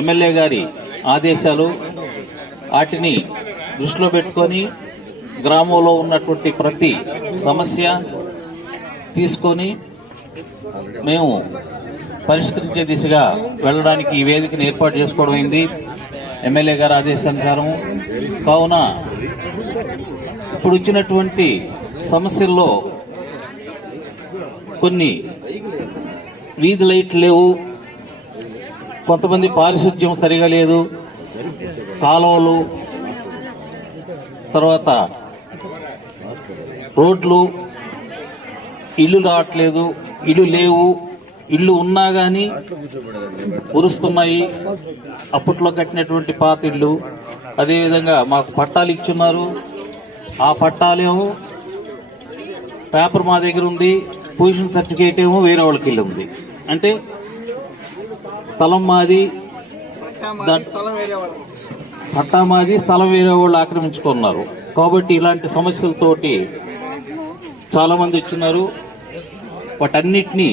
MLA గారి ఆదేశాలు వాటిని దృష్టిలో పెట్టుకొని గ్రామంలో ఉన్నటువంటి ప్రతి సమస్య తీసుకొని మేము పరిష్కరించే దిశగా వెళ్ళడానికి ఈ వేదికను ఏర్పాటు చేసుకోవడం అయింది. ఎమ్మెల్యే గారి ఆదేశానుసారం కావున ఇప్పుడు వచ్చినటువంటి సమస్యల్లో కొన్ని వీధి లైట్లు లేవు. కొంతమంది పారిశుద్ధ్యం సరిగా లేదు కాలువలు తర్వాత రోడ్లు ఇల్లు రావట్లేదు ఇల్లు లేవు ఇల్లు ఉన్నా కానీ ఉరుస్తున్నాయి. అప్పట్లో కట్టినటువంటి పాత ఇల్లు అదేవిధంగా మాకు పట్టాలు ఇచ్చున్నారు. ఆ పట్టాలేమో పేపర్ మా దగ్గర ఉంది పొజిషన్ సర్టిఫికేట్ ఏమో వేరే వాళ్ళకి వెళ్ళి ఉంది. అంటే స్థలం మాది. పట్టా మాది స్థలం వేరే వాళ్ళు ఆక్రమించుకున్నారు. కాబట్టి ఇలాంటి సమస్యలతోటి చాలా మంది వచ్చినారు. వాటన్నిటినీ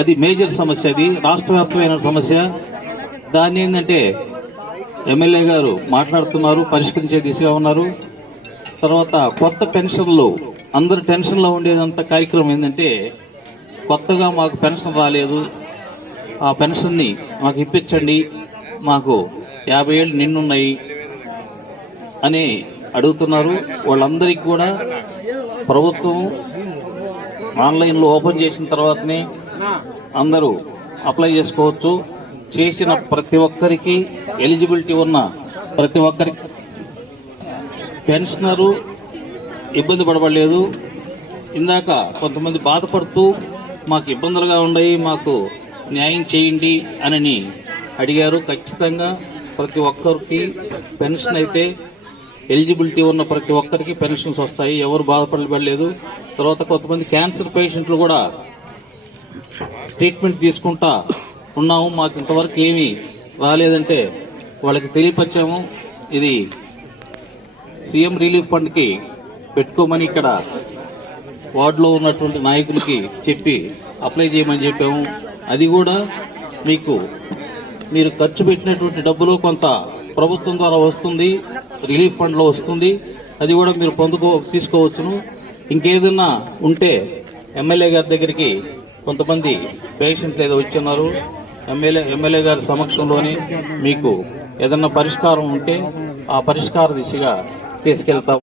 అది మేజర్ సమస్య అది రాష్ట్ర వ్యాప్తమైన సమస్య. దాన్ని ఏంటంటే ఎమ్మెల్యే గారు మాట్లాడుతున్నారు పరిష్కరించే దిశగా ఉన్నారు. తర్వాత కొత్త పెన్షన్లు అందరు టెన్షన్లో ఉండేదంత కార్యక్రమం ఏంటంటే కొత్తగా మాకు పెన్షన్ రాలేదు. ఆ పెన్షన్ని మాకు ఇప్పించండి. మాకు యాభై ఏళ్ళు నిన్నున్నాయి అని అడుగుతున్నారు. వాళ్ళందరికీ కూడా ప్రభుత్వం ఆన్లైన్లో ఓపెన్ చేసిన తర్వాతనే అందరూ అప్లై చేసుకోవచ్చు. చేసిన ప్రతి ఒక్కరికి ఎలిజిబిలిటీ ఉన్న ప్రతి ఒక్కరికి పెన్షనరు ఇబ్బంది పడబడలేదు. ఇందాక కొంతమంది బాధపడుతూ మాకు ఇబ్బందులుగా ఉన్నాయి. మాకు న్యాయం చేయండి అని అడిగారు. ఖచ్చితంగా ప్రతి ఒక్కరికి పెన్షన్ అయితే ఎలిజిబిలిటీ ఉన్న ప్రతి ఒక్కరికి పెన్షన్స్ వస్తాయి. ఎవరు బాధపడలేదు తర్వాత కొంతమంది క్యాన్సర్ పేషెంట్లు కూడా ట్రీట్మెంట్ తీసుకుంటా ఉన్నాము. మాకు ఇంతవరకు ఏమీ రాలేదంటే వాళ్ళకి తెలియపరిచాము. ఇది సీఎం రిలీఫ్ ఫండ్కి పెట్టుకోమని ఇక్కడ వార్డులో ఉన్నటువంటి నాయకులకి చెప్పి అప్లై చేయమని చెప్పాము. అది కూడా మీకు మీరు ఖర్చు పెట్టినటువంటి డబ్బులు కొంత ప్రభుత్వం ద్వారా వస్తుంది రిలీఫ్ ఫండ్లో వస్తుంది. అది కూడా మీరు పొందుకో తీసుకోవచ్చును. ఇంకేదన్నా ఉంటే ఎమ్మెల్యే గారి దగ్గరికి కొంతమంది పేషెంట్లు ఏదో వచ్చున్నారు. ఎమ్మెల్యే ఎమ్మెల్యే గారి సమక్షంలోనే మీకు ఏదన్నా పరిష్కారం ఉంటే ఆ పరిష్కార దిశగా తీసుకెళ్తాం.